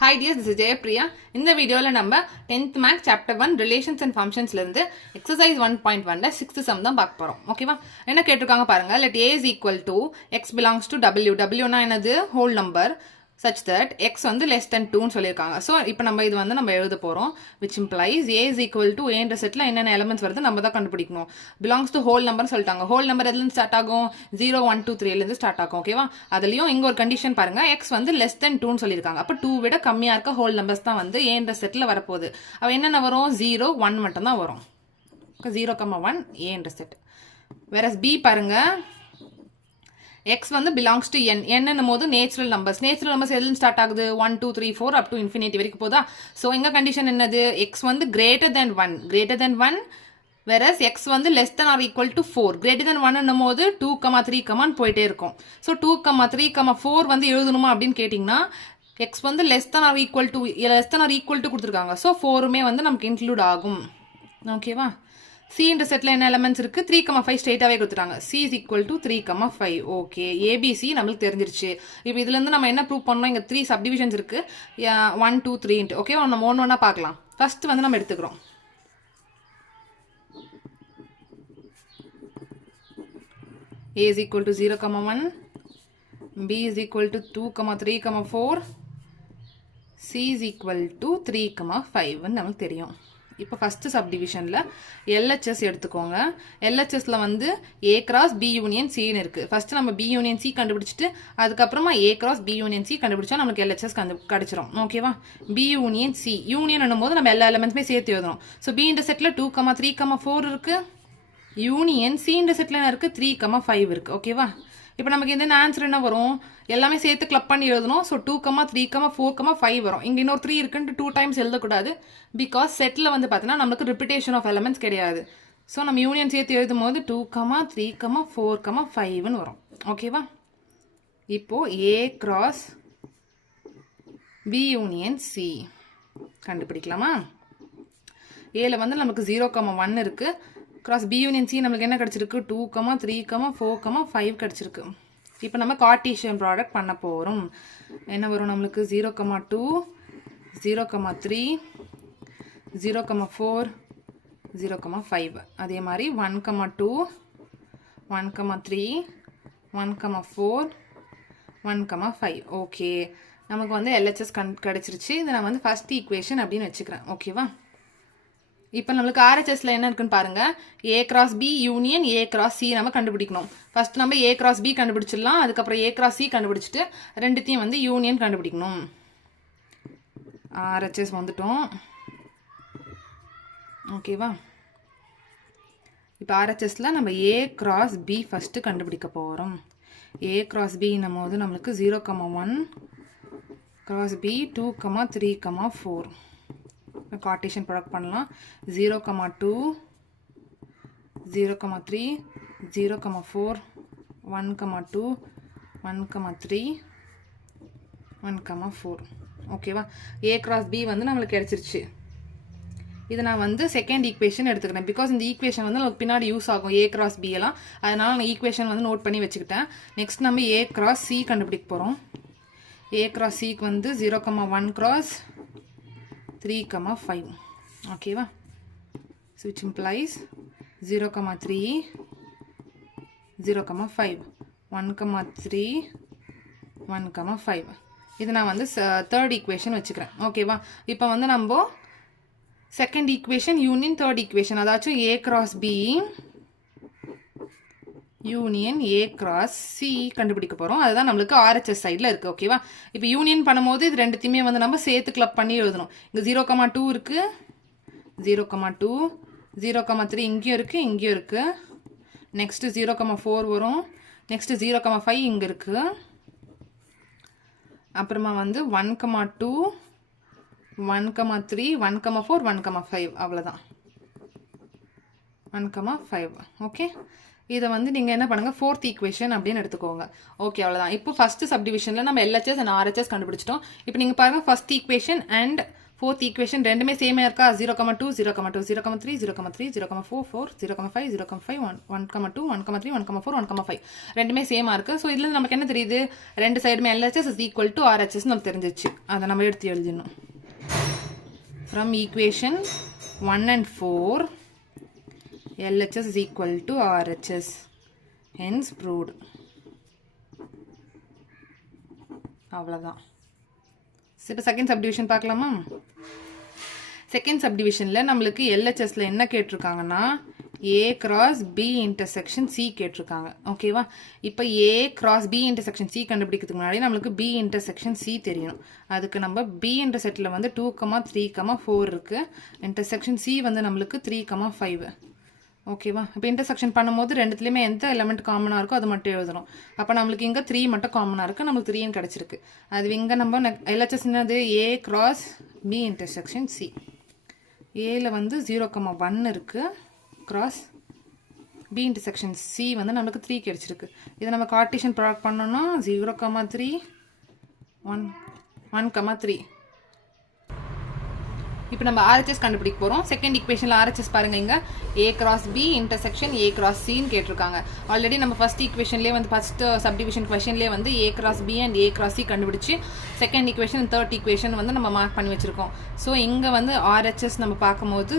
Hi dears, this is Jayapriya. இந்த வீடியோல நம்ம 10th math chapter 1 relations and functionsல இருந்து exercise 1.1ல 6th sum தான் பார்க்க போறோம். ஓகேவா? என்ன கேட்டிருக்காங்க பாருங்க. Let a is equal to x belongs to w. W னா என்னது? whole number such that x வந்து less than 2 னு சொல்லிருக்காங்க. சோ இப்போ நம்ம இது வந்து நம்ம எழுத போறோம், which implies a is equal to a என்ற செட்ல என்னென்ன எலிமெண்ட்ஸ் வருது நம்ம தான் கண்டுபிடிக்கணும். belongs to whole number சொல்லிட்டாங்க. whole number எதுல இருந்து ஸ்டார்ட் ஆகும்? 0 1 2 3 ல இருந்து ஸ்டார்ட் ஆகும். ஓகேவா? அதுலயும் இங்க ஒரு கண்டிஷன் பாருங்க, x வந்து less than 2 னு சொல்லிருக்காங்க. அப்ப 2 விட கம்மியா இருக்க whole numbers தான் வந்து a என்ற செட்ல வரப்போகுது. அப்ப என்னென்ன வரும்? 0 1 மட்டும் தான் வரும். 0 1 a என்ற செட். whereas b பாருங்க, x வந்து belongs to n. n என்னும் போது நேச்சுரல் நம்பர்ஸ். நேச்சுரல் நம்பர்ஸ் எதுல ஸ்டார்ட் ஆகுது? 1 2 3 4 up to infinity வரைக்கும் போதா? சோ எங்க கண்டிஷன் என்னது? x வந்து greater than 1 whereas x வந்து less than or equal to 4. greater than 1 என்னும் போது 2 3 போயிட்டே இருக்கும். சோ 2 3 4 வந்து எழுதணுமா அப்படின்னு கேட்டிங்கன்னா, x வந்து less than or equal to கொடுத்துருக்காங்க. ஸோ 4மே வந்து நமக்கு இன்க்ளூட் ஆகும். ஓகேவா? C என்ற செட்ல என்ன எலிமெண்ட்ஸ் இருக்கு? 3 5 ஸ்ட்ரெயிட்டாவே கொடுத்துட்டாங்க. C is equal to 3 5. Okay, ABC நமக்கு தெரிஞ்சிருச்சு. இப்போ இதுல இருந்து நம்ம என்ன ப்ரூவ் பண்ணோம்? இங்க 3 சப்டிவிஷன்ஸ் இருக்கு, 1 2 3. ஓகே, நம்ம ஒண்ணா பார்க்கலாம். ஃபர்ஸ்ட் வந்து நம்ம எடுத்துக்கிறோம். A is equal to 0 1, B is equal to 2 3 4, C is equal to 3 5 நமக்கு தெரியும். இப்போ ஃபர்ஸ்ட் சப்டிவிஷன்ல LHS எடுத்துக்கோங்க. LHSல வந்து A cross B union C ன்னு இருக்கு. ஃபர்ஸ்ட் நம்ம B union C கண்டுபிடிச்சிட்டு அதுக்கப்புறமா A cross B union C கண்டுபிடிச்சா நமக்கு LHS கிடைச்சிரும். ஓகேவா? B union C யூனியன் என்னும்போது நம்ம எல்லா எலிமெண்ட்ஸுமே சேர்த்து எழுதணும். ஸோ B இந்த செட்ல 2 3 4 இருக்கு. யூனியன் C இந்த செட்ல என்ன இருக்கு? 3 5 இருக்கு. ஓகேவா? இப்போ நமக்கு இந்த ஆன்சர் என்ன வரும்? எல்லாமே சேர்த்து கிளப் பண்ணி எழுதணும். ஸோ 2 3 4 5 வரும். இங்கே இன்னொரு 3 இருக்குன்ட்டு 2 டைம்ஸ் எழுதக்கூடாது. பிகாஸ் செட்டில் வந்து பார்த்தீங்கன்னா நமக்கு ரிப்பிட்டேஷன் ஆஃப் எலிமெண்ட்ஸ் கிடையாது. ஸோ நம்ம யூனியன் சேர்த்து எழுதும் போது 2 3 4 5ன்னு வரும். ஓகேவா? இப்போ A cross B union C கண்டுபிடிக்கலாமா? ஏல வந்து நமக்கு 0 1 இருக்கு. cross B union C நமக்கு என்ன கிடைச்சிருக்கு? 2 3 4 5 கிடைச்சிருக்கு. இப்போ நம்ம கார்ட்டீசியன் ப்ராடக்ட் பண்ண போறோம். என்ன வரும் நம்மளுக்கு? 0 2 0 3 0 4 0 5. அதே மாதிரி 1 2 1 3 1 4 1 5. ஓகே, நமக்கு வந்து LHS கிடைச்சிருச்சு. இதை நான் வந்து ஃபர்ஸ்ட் ஈக்குவேஷன் அப்படின்னு வச்சுக்கிறேன். ஓகேவா? இப்போ நம்மளுக்கு RHSல என்ன இருக்குன்னு பாருங்க. A cross B union A cross C நம்ம கண்டுபிடிக்கணும். ஃபர்ஸ்ட் நம்ம A cross B கண்டுபிடிச்சிடலாம். அதுக்கப்புறம் A cross C கண்டுபிடிச்சிட்டு ரெண்டுத்தையும் வந்து யூனியன் கண்டுபிடிக்கணும். RHS வந்துட்டோம். ஓகேவா? இப்போ RHSல நம்ம A cross B ஃபர்ஸ்ட் கண்டுபிடிக்க போறோம். A cross B என்னும் போது நம்மளுக்கு 0 1 cross B 2 3 4. கார்ட்டீசியன் ப்ராடக்ட் பண்ணலாம். 0 2 0 3 0 4 1 2 1 3 1 4. ஓகேவா? A cross B வந்து நம்மளுக்கு கிடைச்சிருச்சு. இதை நான் வந்து செகண்ட் ஈக்குவேஷன் எடுத்துக்கிறேன். பிகாஸ் இந்த ஈக்குவேஷன் வந்து நமக்கு பின்னாடி யூஸ் ஆகும் A cross B எல்லாம். அதனால நான் ஈக்குவேஷன் வந்து நோட் பண்ணி வச்சுக்கிட்டேன். நெக்ஸ்ட் நம்ம A cross C கண்டுபிடிக்க போகிறோம். A cross Cக்கு வந்து 0 1 cross 3 5. ஓகேவா? which implies 0 3 0 5 1 3 1 5. இது நான் வந்து தேர்ட் ஈக்குவேஷன் வச்சுக்கிறேன். ஓகேவா? இப்போ வந்து நம்ம second equation union third equation, அதாச்சும் A cross B union A cross C கண்டுபிடிக்க போகிறோம். அதுதான் நம்மளுக்கு RHS சைடில் இருக்குது. ஓகேவா? இப்போ யூனியன் பண்ணும்போது இது ரெண்டுத்தையுமே வந்து நம்ம சேர்த்து கிளப் பண்ணி எழுதணும். இங்கே 0 2 இருக்குது, 0 2 0 3 இங்கேயும் இருக்குது, இங்கேயும் இருக்குது. நெக்ஸ்ட்டு 0 4 வரும். நெக்ஸ்ட்டு 0 5 இங்கே இருக்குது. அப்புறமா வந்து 1 2 1 3 1 4 1 5. அவ்வளோதான், 1 5. ஓகே, இதை வந்து நீங்கள் என்ன பண்ணுங்கள்? ஃபோர்த் ஈக்குவேஷன் அப்படின்னு எடுத்துக்கோங்க. ஓகே, அவ்வளோதான். இப்போ ஃபர்ஸ்ட் சப்டிவிஷனில் நம்ம LHS அண்ட் RHS கண்டுபிடிச்சிட்டோம். இப்போ நீங்கள் பாருங்கள், first equation and fourth equation ரெண்டுமே சேமே இருக்கா 0,2 0,2 0,3 0,3 0,4 4 0,5 0,5 1,2 1,3 1,4 1,5 ரெண்டுமே சேமா இருக்கு. ஸோ இதுல நமக்கு என்ன தெரியுது, ரெண்டு சைடுமே LHS is equal to RHS நமக்கு தெரிஞ்சிச்சு. அதை நம்ம எடுத்து எழுதிடணும். From equation 1 and 4 LHS is equal to RHS, hence proved. அவ்வளோதான். இப்போ செகண்ட் சப்டிவிஷன் பார்க்கலாமா? செகண்ட் சப்டிவிஷனில் நம்மளுக்கு எல்ஹெச்எஸ்ல என்ன கேட்டிருக்காங்கன்னா A cross B intersection C கேட்டிருக்காங்க. ஓகேவா? இப்போ A cross B intersection C கண்டுபிடிக்கிறதுக்கு முன்னாடி நம்மளுக்கு பி இன்டர்செக்ஷன் சி தெரியணும். அதுக்கு நம்ம பி இன்டர்செக்டில் வந்து 2,3,4 இருக்கு. இன்டர்செக்ஷன் சி வந்து நம்மளுக்கு 3,5. ஓகேவா? இப்போ இன்டர்செக்ஷன் பண்ணும்போது ரெண்டுத்துலேயுமே எந்த எலமெண்ட் காமனாக இருக்கோ அது மட்டும் எழுதணும். அப்போ நம்மளுக்கு இங்கே 3 மட்டும் காமனாக இருக்குது, நம்மளுக்கு 3 கிடச்சிருக்கு. அது இங்கே நம்ம எல்ஹெச்எஸ் என்னது A cross B intersection C. ஏல வந்து 0,1 இருக்குது கிராஸ் பி இன்டர்செக்ஷன் சி வந்து நம்மளுக்கு 3 கிடச்சிருக்கு. இதை நம்ம கார்ட்டீசியன் ப்ராடக்ட் பண்ணோன்னா 0,3 1,3. இப்போ நம்ம RHS கண்டுபிடிக்க போகிறோம். செகண்ட் ஈக்குவேஷனில் RHS பாருங்கள், இங்கே A cross B intersection A cross சின்னு கேட்டிருக்காங்க. ஆல்ரெடி நம்ம ஃபர்ஸ்ட் ஈக்குவேஷன்லேயே வந்து ஃபர்ஸ்ட் சப்டிவிஷன் கொஷன்லேயே வந்து A cross B and A cross C கண்டுபிடிச்சி செகண்ட் ஈக்குவேஷன் தேர்ட் ஈக்குவேஷன் வந்து நம்ம மார்க் பண்ணி வச்சுருக்கோம். ஸோ இங்கே வந்து RHS நம்ம பார்க்கும்போது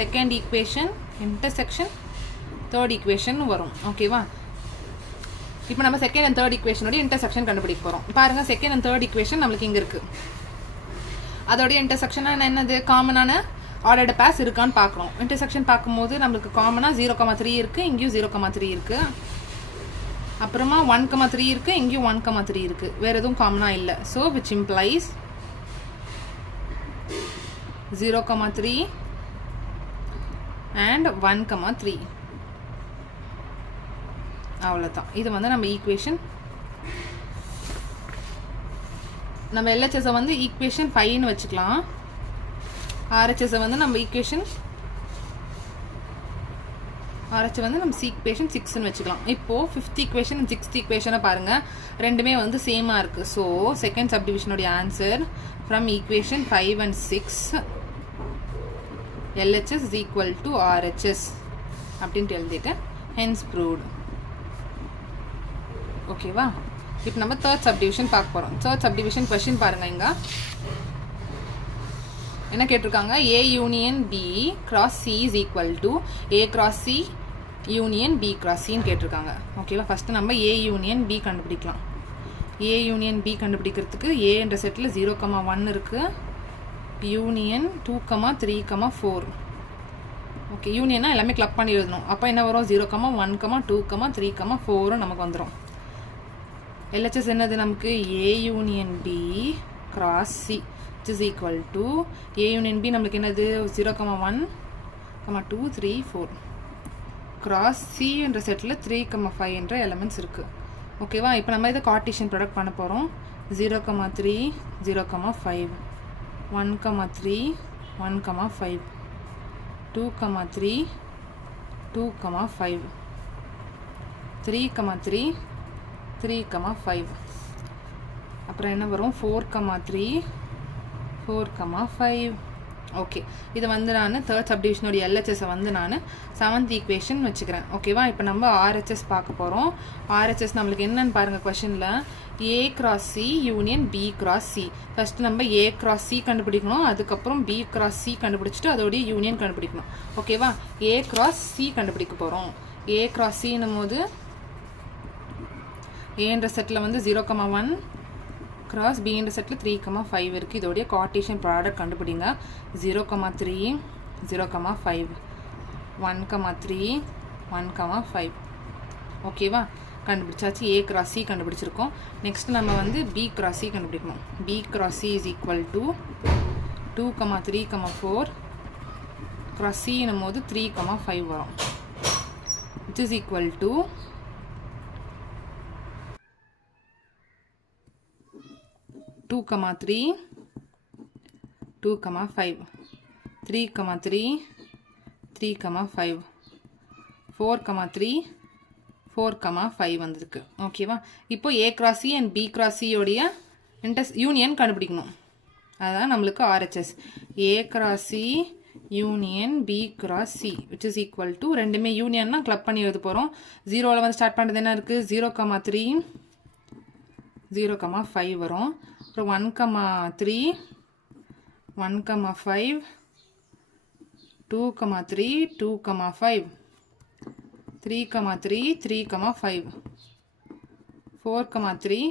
second equation intersection third equation வரும். ஓகேவா? இப்போ நம்ம செகண்ட் அண்ட் தேர்ட் ஈக்குவேஷனோட இன்டர்செக்ஷன் கண்டுபிடிக்க போகிறோம். பாருங்கள், செகண்ட் அண்ட் தேர்ட் ஈக்குவேஷன் நம்மளுக்கு இங்கே இருக்குது. அதோடைய இன்டர்செக்ஷனாக என்னது, காமனான ஆர்டர்டு பேஸ் இருக்கான்னு பார்க்குறோம். இன்டர்செக்ஷன் பார்க்கும்போது நம்மளுக்கு காமனாக 0,3 இருக்குது, இங்கேயும் 0,3 இருக்குது. அப்புறமா 1,3 இருக்குது, இங்கேயும் 1,3 இருக்குது. வேறு எதுவும் காமனாக இல்லை. So which implies 0,3 and 1,3. அவ்வளோதான். இது வந்து நம்ம ஈக்குவேஷன், நம்ம எல்ஹெச்எஸை வந்து ஈக்குவேஷன் 5ன்னு வச்சுக்கலாம். ஆர்ஹெச்எஸை வந்து நம்ம ஈக்குவேஷன் ஆர்ஹெச் வந்து நம்ம ஈக்குவேஷன் 6ன்னு வச்சுக்கலாம். இப்போது ஃபிஃப்த் ஈக்குவேஷன் அண்ட் சிக்ஸ்த் ஈக்குவேஷனை பாருங்கள், ரெண்டுமே வந்து சேமாக இருக்குது. ஸோ செகண்ட் சப்டிவிஷனுடைய answer from equation 5 and 6 LHS is equal to RHS அப்படின்ட்டு எழுதிட்டு hence proved. ஓகேவா? இப்போ நம்ம தேர்ட் சப்டிவிஷன் பார்க்க போகிறோம். தேர்ட் சப்டிவிஷன் கொஸ்டின் பாருங்கள், இங்கே என்ன கேட்டிருக்காங்க, A union B cross C is equal to A cross C union B cross சின்னு கேட்டிருக்காங்க. ஓகேவா? ஃபஸ்ட்டு நம்ம ஏ யூனியன் பி கண்டுபிடிக்கலாம். ஏ யூனியன் பி கண்டுபிடிக்கிறதுக்கு ஏ என்ற செட்டில் 0,1 இருக்குது, யூனியன் 2,3,4. ஓகே, யூனியன்னா எல்லாமே கிளப் பண்ணி எழுதணும். அப்போ என்ன வரும், 0,1, 2, 3, 4 நமக்கு வந்துடும். LHS என்னது நமக்கு, A union B cross C is equal to A union B நம்மளுக்கு என்னது 0,1, 2, 3, 4 கிராஸ் சி என்ற செட்டில் 3,5 என்ற எலமெண்ட்ஸ் இருக்குது. ஓகேவா? இப்போ நம்ம இதை கார்ட்டீசியன் ப்ராடக்ட் பண்ண போகிறோம். 0,3 0,5 1,3 1,5 2,3 2,5 3,3 3,5 அப்புறம் என்ன வரும், 4,3 4,5. ஓகே, இது வந்து நான் தேர்ட் சப்டிவிஷனுடைய எல்ஹெச்எஸை வந்து நான் செவன்த் ஈக்குவேஷன் வச்சுக்கிறேன். ஓகேவா? இப்போ நம்ம ஆர்ஹெச்எஸ் பார்க்க போகிறோம். ஆர்ஹெச்எஸ் நம்மளுக்கு என்னன்னு பாருங்கள், கொஷனில் A cross C union B cross C. First நம்ம ஏ கிராஸ் சி கண்டுபிடிக்கணும், அதுக்கப்புறம் பி கிராஸ் சி கண்டுபிடிச்சிட்டு அதோடைய யூனியன் கண்டுபிடிக்கணும். ஓகேவா? ஏ கிராஸ் சி கண்டுபிடிக்க போகிறோம். ஏ கிராஸ் சின்னும் போது ஏன்ற செட்டில் வந்து 0,1 கிராஸ் பி என்ற செட்டில் 3,5 இருக்குது. இதோடைய கார்ட்டீசியன் ப்ராடக்ட் கண்டுபிடிங்க. 0,3 0,5 1,3 1,5. ஓகேவா? கண்டுபிடிச்சாச்சு. ஏ கிராஸ் சி கண்டுபிடிச்சிருக்கோம். நெக்ஸ்ட் நம்ம வந்து பி கிராஸ் சி கண்டுபிடிக்கணும். B cross C is equal to 2,3,4 cross சின்னும் போது 3,5 வரும். இட் இஸ் ஈக்குவல் டு 2,3 2,5 3,3 3,5 4,3 4,5 வந்திருக்கு. ஓகேவா? இப்போ A cross C and B cross சியோடைய யூனியன் கண்டுபிடிக்கணும். அதுதான் நம்மளுக்கு RHS. A cross C union B cross C which is equal to ரெண்டுமே யூனியன்னா கிளப் பண்ணி எழுத போகிறோம். 0ல் வந்து ஸ்டார்ட் பண்ணுறது என்ன இருக்குது 0,3 0,5 வரும். அப்புறம் 1,3 1,5 2,3 2,5 3,3 3,5 4,3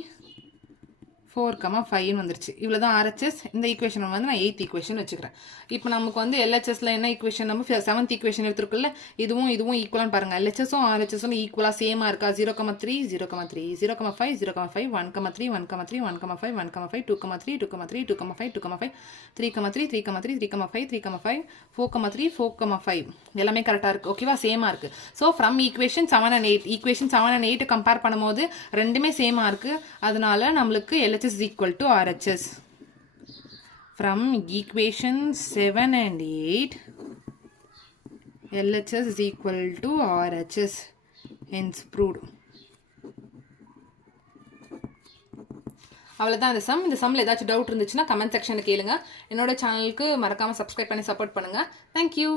4,5 வந்துருச்சு. இவ்வளோ தான் ஆர்ஹெச்எஸ். இந்த ஈக்குவேஷன் வந்து நான் 8th ஈக்குவேஷன் வச்சுக்கிறேன். இப்போ நமக்கு வந்து எல்ஹெச்எஸ்ல என்ன ஈக்குவேஷன் நம்ம 7th ஈக்குவேஷன் எடுத்துருக்குல்ல, இதுவும் ஈக்குவலான்னு பாருங்க. எல்ஹெச்எஸும் ஆர்ஹெச்எஸும் ஈக்குவலாக சேமாக இருக்கா 0,3 0,3 0,5 0,5 1,3 1,3 1,5 1,5 2,3 2,3 2,5 2,5 3,3 3,3 3,5 3,5 4,3 4,5 எல்லாமே கரெக்டாக இருக்குது. ஓகேவா, சேமாக இருக்குது. So from equation 7 and 8 equation 7 and 8 compare பண்ணும்போது ரெண்டுமே சேமாக இருக்குது. அதனால நம்மளுக்கு LHS is equal to RHS. From equation 7 and 8, LHS is equal to RHS. Hence proved. அவ்வளோதான் இந்த சம். இந்த சம்மில் ஏதாச்சும் டவுட் இருந்துச்சுன்னா கமெண்ட் செக்ஷனில் கேளுங்க. என்னோட சேனலுக்கு மறக்காமல் சப்ஸ்கிரைப் பண்ணி சப்போர்ட் பண்ணுங்கள். தேங்க்யூ.